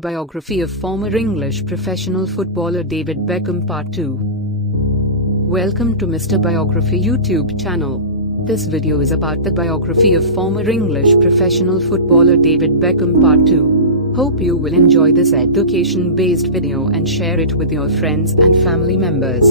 Biography of former English professional footballer David Beckham Part 2. Welcome to Mr. Biography YouTube channel. This video is about the biography of former English professional footballer David Beckham Part 2. Hope you will enjoy this education-based video and share it with your friends and family members.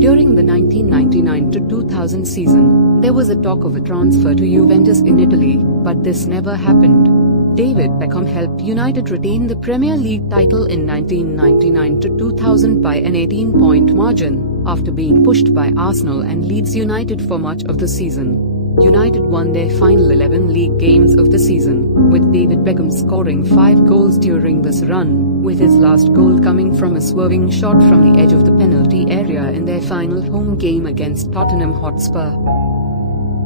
During the 1999 to 2000 season, there was a talk of a transfer to Juventus in Italy, but this never happened. David Beckham helped United retain the Premier League title in 1999 to 2000 by an 18-point margin, after being pushed by Arsenal and Leeds United for much of the season. United won their final 11 league games of the season, with David Beckham scoring 5 goals during this run, with his last goal coming from a swerving shot from the edge of the penalty area in their final home game against Tottenham Hotspur.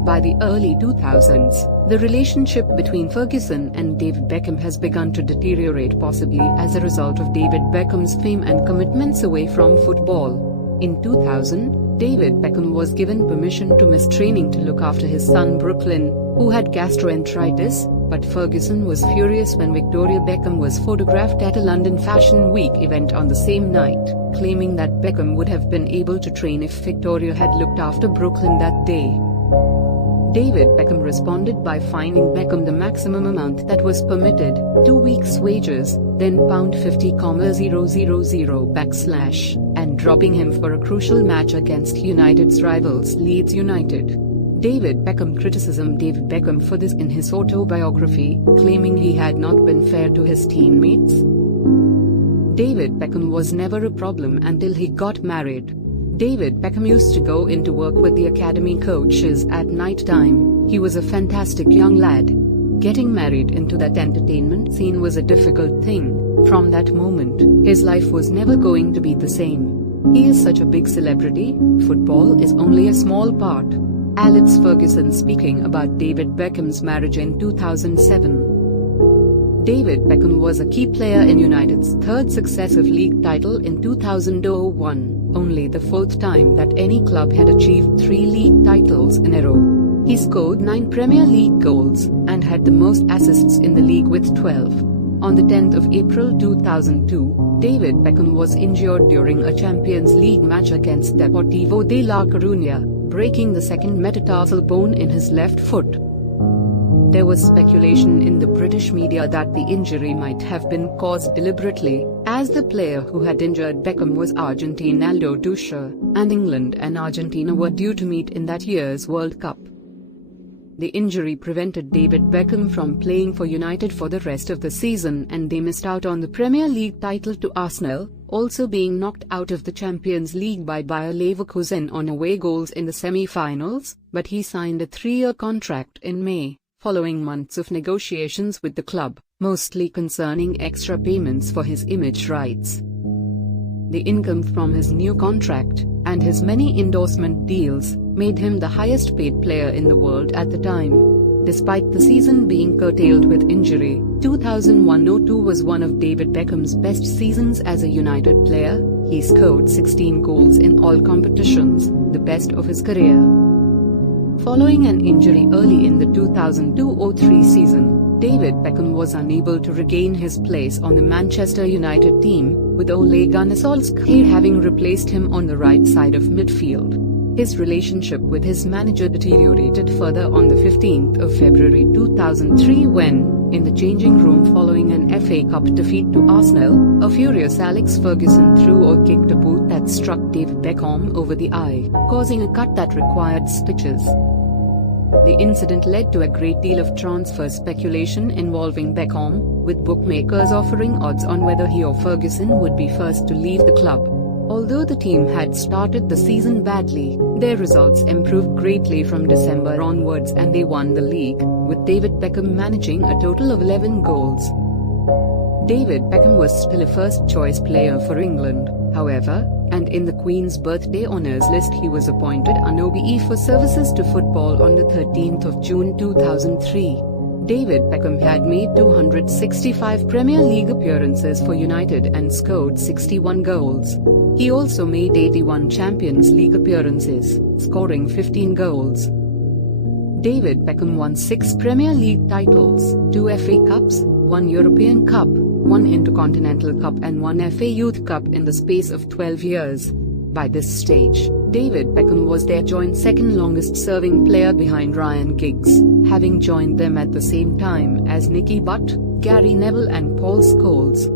By the early 2000s, the relationship between Ferguson and David Beckham has begun to deteriorate, possibly as a result of David Beckham's fame and commitments away from football. In 2000, David Beckham was given permission to miss training to look after his son Brooklyn, who had gastroenteritis, but Ferguson was furious when Victoria Beckham was photographed at a London Fashion Week event on the same night, claiming that Beckham would have been able to train if Victoria had looked after Brooklyn that day. David Beckham responded by fining Beckham the maximum amount that was permitted, 2 weeks' wages, then £50,000 and dropping him for a crucial match against United's rivals Leeds United. David Beckham criticised David Beckham for this in his autobiography, claiming he had not been fair to his teammates. David Beckham was never a problem until he got married. David Beckham used to go into work with the academy coaches at night time. He was a fantastic young lad. Getting married into that entertainment scene was a difficult thing. From that moment, his life was never going to be the same. He is such a big celebrity, football is only a small part. Alex Ferguson speaking about David Beckham's marriage in 2007. David Beckham was a key player in United's third successive league title in 2001. Only the fourth time that any club had achieved 3 league titles in a row. He scored 9 Premier League goals, and had the most assists in the league with 12. On the 10th of April 2002, David Beckham was injured during a Champions League match against Deportivo de La Coruña, breaking the second metatarsal bone in his left foot. There was speculation in the British media that the injury might have been caused deliberately, as the player who had injured Beckham was Argentine Aldo Ducha, and England and Argentina were due to meet in that year's World Cup. The injury prevented David Beckham from playing for United for the rest of the season, and they missed out on the Premier League title to Arsenal, also being knocked out of the Champions League by Bayer Leverkusen on away goals in the semi-finals, but he signed a 3-year contract in May, following months of negotiations with the club, mostly concerning extra payments for his image rights. The income from his new contract, and his many endorsement deals, made him the highest paid player in the world at the time. Despite the season being curtailed with injury, 2001-02 was one of David Beckham's best seasons as a United player. He scored 16 goals in all competitions, the best of his career. Following an injury early in the 2002-03 season, David Beckham was unable to regain his place on the Manchester United team, with Ole Gunnar Solskjaer having replaced him on the right side of midfield. His relationship with his manager deteriorated further on the 15th of February 2003 when, in the changing room following an FA Cup defeat to Arsenal, a furious Alex Ferguson threw or kicked a boot that struck David Beckham over the eye, causing a cut that required stitches. The incident led to a great deal of transfer speculation involving Beckham, with bookmakers offering odds on whether he or Ferguson would be first to leave the club. Although the team had started the season badly, their results improved greatly from December onwards and they won the league, with David Beckham managing a total of 11 goals. David Beckham was still a first-choice player for England, however, and in the Queen's birthday honours list he was appointed an OBE for services to football on the 13th of June 2003. David Beckham had made 265 Premier League appearances for United and scored 61 goals. He also made 81 Champions League appearances, scoring 15 goals. David Beckham won 6 Premier League titles, 2 FA Cups, 1 European Cup, one Intercontinental Cup and one FA Youth Cup in the space of 12 years. By this stage, David Beckham was their joint second longest serving player behind Ryan Giggs, having joined them at the same time as Nicky Butt, Gary Neville and Paul Scholes.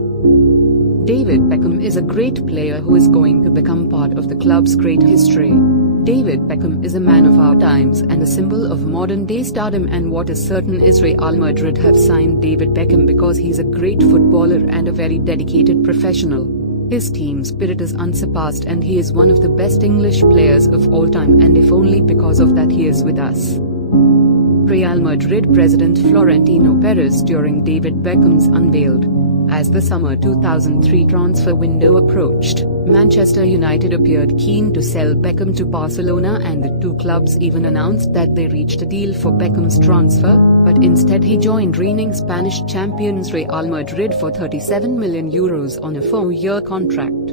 David Beckham is a great player who is going to become part of the club's great history. David Beckham is a man of our times and a symbol of modern-day stardom, and what is certain is Real Madrid have signed David Beckham because he's a great footballer and a very dedicated professional. His team spirit is unsurpassed and he is one of the best English players of all time, and if only because of that he is with us. Real Madrid president Florentino Perez during David Beckham's unveiled. As the summer 2003 transfer window approached, Manchester United appeared keen to sell Beckham to Barcelona, and the two clubs even announced that they reached a deal for Beckham's transfer, but instead he joined reigning Spanish champions Real Madrid for €37 million on a 4-year contract.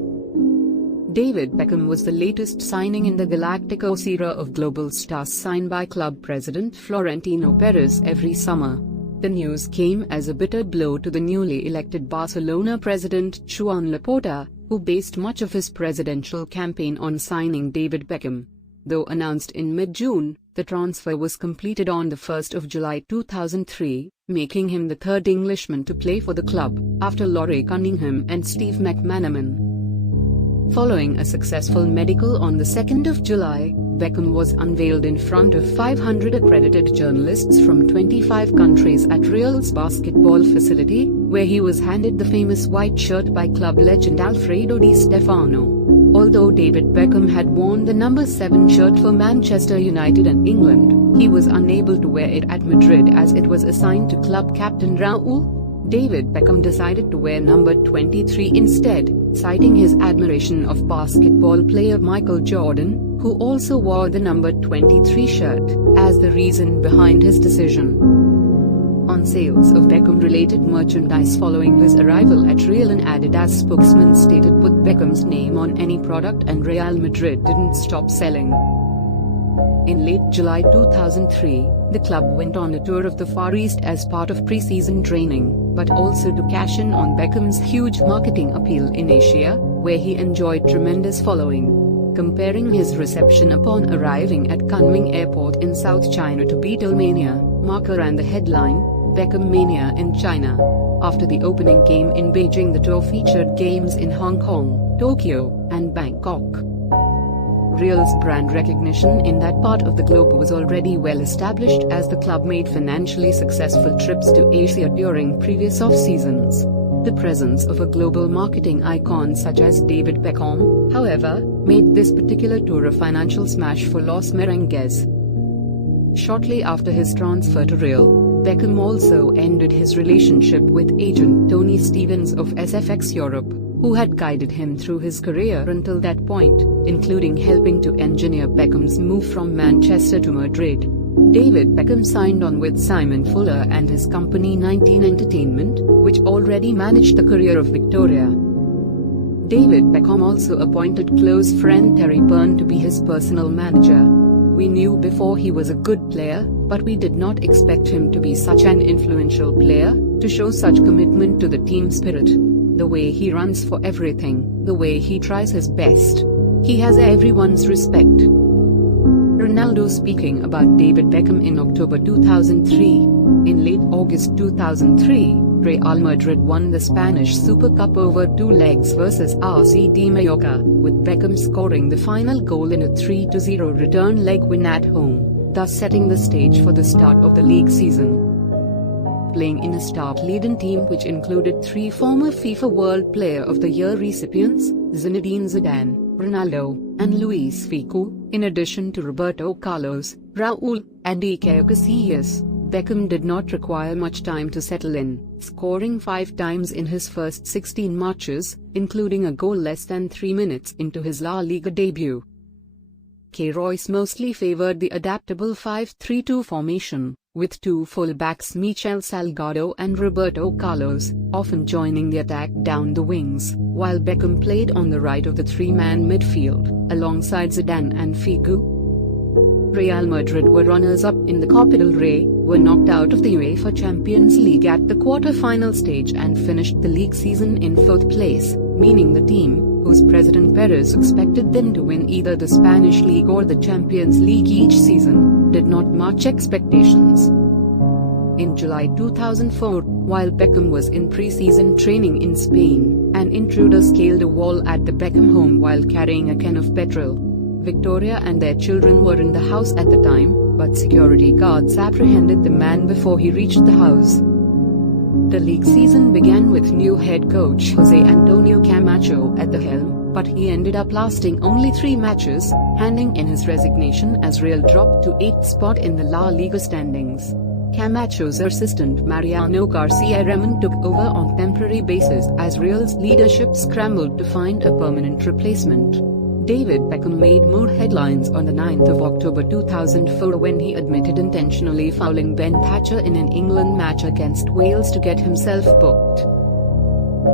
David Beckham was the latest signing in the Galacticos era of global stars signed by club president Florentino Perez every summer. The news came as a bitter blow to the newly elected Barcelona president Joan Laporta, who based much of his presidential campaign on signing David Beckham. Though announced in mid-June, the transfer was completed on the 1st of July 2003, making him the third Englishman to play for the club, after Laurie Cunningham and Steve McManaman. Following a successful medical on the 2nd of July, Beckham was unveiled in front of 500 accredited journalists from 25 countries at Real's basketball facility, where he was handed the famous white shirt by club legend Alfredo Di Stefano. Although David Beckham had worn the number 7 shirt for Manchester United and England, he was unable to wear it at Madrid as it was assigned to club captain Raul. David Beckham decided to wear number 23 instead, citing his admiration of basketball player Michael Jordan, who also wore the number 23 shirt, as the reason behind his decision. On sales of Beckham-related merchandise following his arrival at Real, an Adidas spokesman stated, "Put Beckham's name on any product," and Real Madrid didn't stop selling. In late July 2003, the club went on a tour of the Far East as part of pre-season training, but also to cash in on Beckham's huge marketing appeal in Asia, where he enjoyed tremendous following. Comparing his reception upon arriving at Kunming Airport in South China to Beatlemania, Marker and the headline, Beckham Mania in China. After the opening game in Beijing, the tour featured games in Hong Kong, Tokyo, and Bangkok. Real's brand recognition in that part of the globe was already well established, as the club made financially successful trips to Asia during previous off-seasons. The presence of a global marketing icon such as David Beckham, however, made this particular tour a financial smash for Los Merengues. Shortly after his transfer to Real, Beckham also ended his relationship with agent Tony Stevens of SFX Europe, who had guided him through his career until that point, including helping to engineer Beckham's move from Manchester to Madrid. David Beckham signed on with Simon Fuller and his company 19 Entertainment, which already managed the career of Victoria. David Beckham also appointed close friend Terry Byrne to be his personal manager. "We knew before he was a good player, but we did not expect him to be such an influential player, to show such commitment to the team spirit. The way he runs for everything, the way he tries his best. He has everyone's respect." Ronaldo speaking about David Beckham in October 2003. In late August 2003, Real Madrid won the Spanish Super Cup over 2 legs versus RC de Mallorca, with Beckham scoring the final goal in a 3-0 return leg win at home, thus setting the stage for the start of the league season. Playing in a star-laden team which included 3 former FIFA World Player of the Year recipients, Zinedine Zidane, Ronaldo, and Luis Figo, in addition to Roberto Carlos, Raul, and Iker Casillas, Beckham did not require much time to settle in, scoring 5 times in his first 16 matches, including a goal less than 3 minutes into his La Liga debut. Royce mostly favored the adaptable 5-3-2 formation, with 2 full-backs Michel Salgado and Roberto Carlos, often joining the attack down the wings, while Beckham played on the right of the 3-man midfield, alongside Zidane and Figo. Real Madrid were runners-up in the Copa del Rey, were knocked out of the UEFA Champions League at the quarter-final stage and finished the league season in 4th place, meaning the team, whose president Perez expected them to win either the Spanish League or the Champions League each season, did not match expectations. In July 2004, while Beckham was in pre-season training in Spain, an intruder scaled a wall at the Beckham home while carrying a can of petrol. Victoria and their children were in the house at the time, but security guards apprehended the man before he reached the house. The league season began with new head coach Jose Antonio Camacho at the helm, but he ended up lasting only 3 matches, handing in his resignation as Real dropped to 8th spot in the La Liga standings. Camacho's assistant Mariano Garcia Ramon took over on temporary basis as Real's leadership scrambled to find a permanent replacement. David Beckham made more headlines on the 9th of October 2004 when he admitted intentionally fouling Ben Thatcher in an England match against Wales to get himself booked.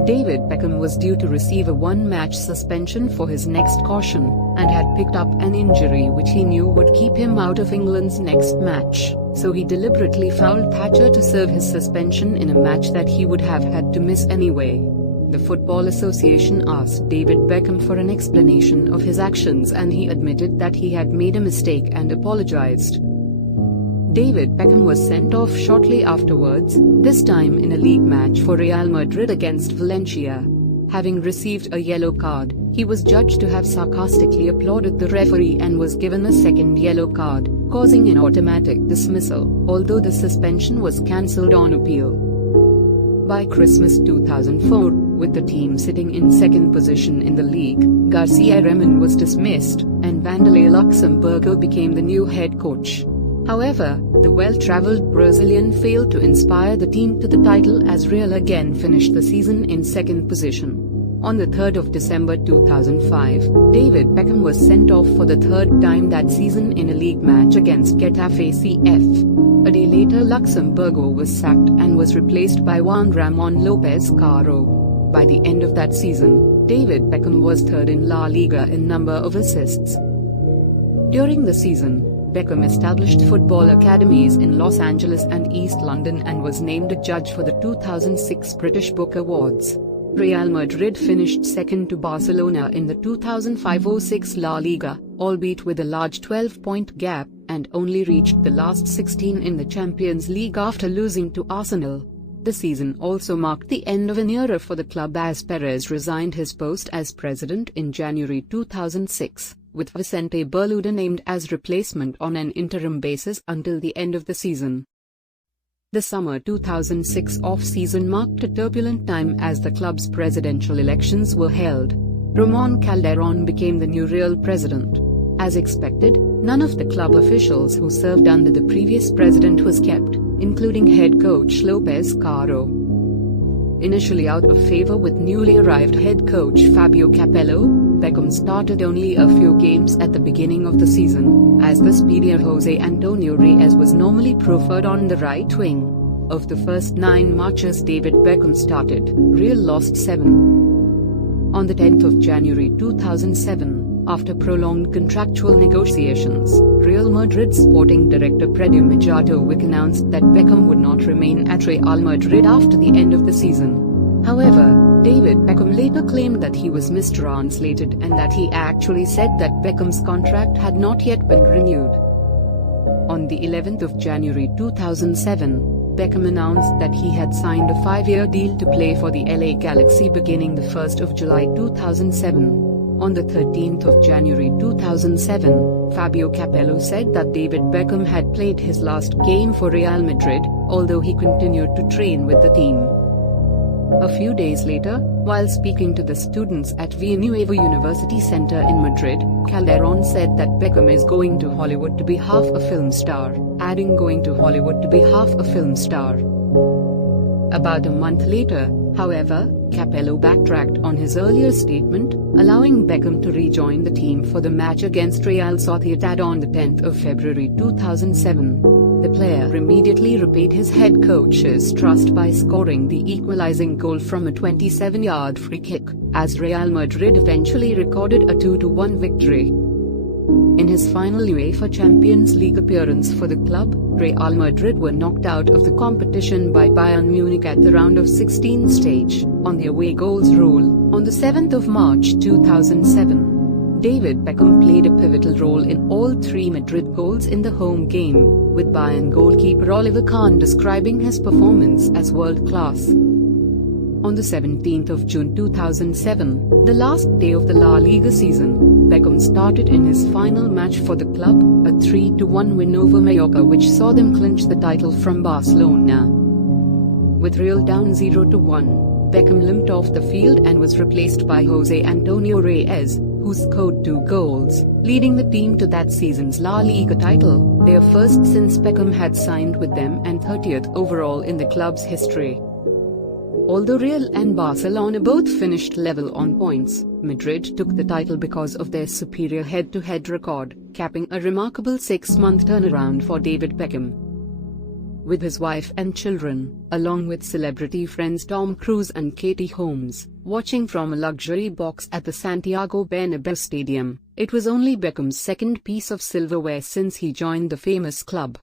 David Beckham was due to receive a 1-match suspension for his next caution, and had picked up an injury which he knew would keep him out of England's next match, so he deliberately fouled Thatcher to serve his suspension in a match that he would have had to miss anyway. The Football Association asked David Beckham for an explanation of his actions and he admitted that he had made a mistake and apologized. David Beckham was sent off shortly afterwards, this time in a league match for Real Madrid against Valencia. Having received a yellow card, he was judged to have sarcastically applauded the referee and was given a second yellow card, causing an automatic dismissal, although the suspension was cancelled on appeal. By Christmas 2004, with the team sitting in 2nd position in the league, Garcia Ramon was dismissed, and Vanderlei Luxemburgo became the new head coach. However, the well-traveled Brazilian failed to inspire the team to the title as Real again finished the season in 2nd position. On the 3rd of December 2005, David Beckham was sent off for the 3rd time that season in a league match against Getafe CF. A day later Luxemburgo was sacked and was replaced by Juan Ramon Lopez Caro. By the end of that season, David Beckham was 3rd in La Liga in number of assists. During the season, Beckham established football academies in Los Angeles and East London and was named a judge for the 2006 British Book Awards. Real Madrid finished 2nd to Barcelona in the 2005-06 La Liga, albeit with a large 12-point gap, and only reached the last 16 in the Champions League after losing to Arsenal. The season also marked the end of an era for the club as Perez resigned his post as president in January 2006, with Vicente Berluda named as replacement on an interim basis until the end of the season. The summer 2006 off-season marked a turbulent time as the club's presidential elections were held. Ramon Calderón became the new Real president. As expected, none of the club officials who served under the previous president was kept, including head coach Lopez Caro. Initially out of favor with newly arrived head coach Fabio Capello, Beckham started only a few games at the beginning of the season, as the speedier Jose Antonio Reyes was normally preferred on the right wing. Of the first 9 matches David Beckham started, Real lost 7. On the 10th of January 2007, after prolonged contractual negotiations, Real Madrid sporting director Predu Mijatovic announced that Beckham would not remain at Real Madrid after the end of the season. However, David Beckham later claimed that he was mistranslated and that he actually said that Beckham's contract had not yet been renewed. On the 11th of January 2007, Beckham announced that he had signed a 5-year deal to play for the LA Galaxy beginning the 1st of July 2007. On the 13th of January 2007, Fabio Capello said that David Beckham had played his last game for Real Madrid, although he continued to train with the team. A few days later, while speaking to the students at Villanueva University Center in Madrid, Calderón said that Beckham is going to Hollywood to be half a film star, adding going to Hollywood to be half a film star. About a month later, however, Capello backtracked on his earlier statement, allowing Beckham to rejoin the team for the match against Real Sociedad on the 10th of February 2007. The player immediately repaid his head coach's trust by scoring the equalizing goal from a 27-yard free kick, as Real Madrid eventually recorded a 2-1 victory. In his final UEFA Champions League appearance for the club, Real Madrid were knocked out of the competition by Bayern Munich at the round of 16 stage, on the away goals rule. On the 7th of March 2007, David Beckham played a pivotal role in all three Madrid goals in the home game, with Bayern goalkeeper Oliver Kahn describing his performance as world-class. On the 17th of June 2007, the last day of the La Liga season, Beckham started in his final match for the club, a 3-1 win over Mallorca which saw them clinch the title from Barcelona. With Real down 0-1, Beckham limped off the field and was replaced by Jose Antonio Reyes, who scored 2 goals, leading the team to that season's La Liga title, their first since Beckham had signed with them and 30th overall in the club's history. Although Real and Barcelona both finished level on points, Madrid took the title because of their superior head-to-head record, capping a remarkable 6-month turnaround for David Beckham. With his wife and children, along with celebrity friends Tom Cruise and Katie Holmes, watching from a luxury box at the Santiago Bernabeu Stadium, it was only Beckham's second piece of silverware since he joined the famous club.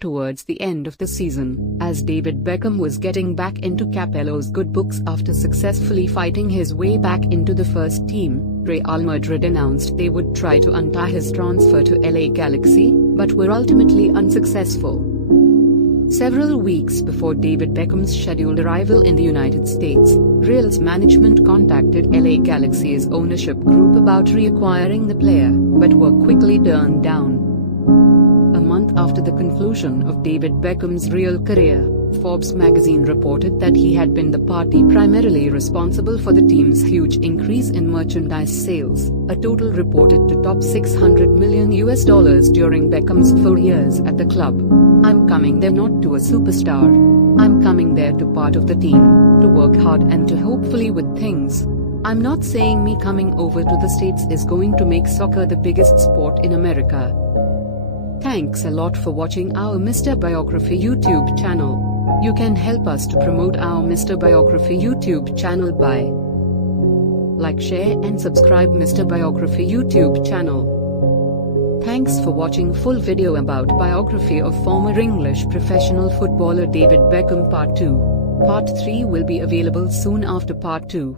Towards the end of the season, as David Beckham was getting back into Capello's good books after successfully fighting his way back into the first team, Real Madrid announced they would try to untie his transfer to LA Galaxy, but were ultimately unsuccessful. Several weeks before David Beckham's scheduled arrival in the United States, Real's management contacted LA Galaxy's ownership group about reacquiring the player, but were quickly turned down. A month after the conclusion of David Beckham's Real career, Forbes magazine reported that he had been the party primarily responsible for the team's huge increase in merchandise sales, a total reported to top $600 million during Beckham's 4 years at the club. "I'm coming there not to a superstar. I'm coming there to part of the team, to work hard and to hopefully win things. I'm not saying me coming over to the States is going to make soccer the biggest sport in America." Thanks a lot for watching our Mr. Biography YouTube channel. You can help us to promote our Mr. Biography YouTube channel by like, share and subscribe Mr. Biography YouTube channel. Thanks for watching full video about biography of former English professional footballer David Beckham Part 2. Part 3 will be available soon after Part 2.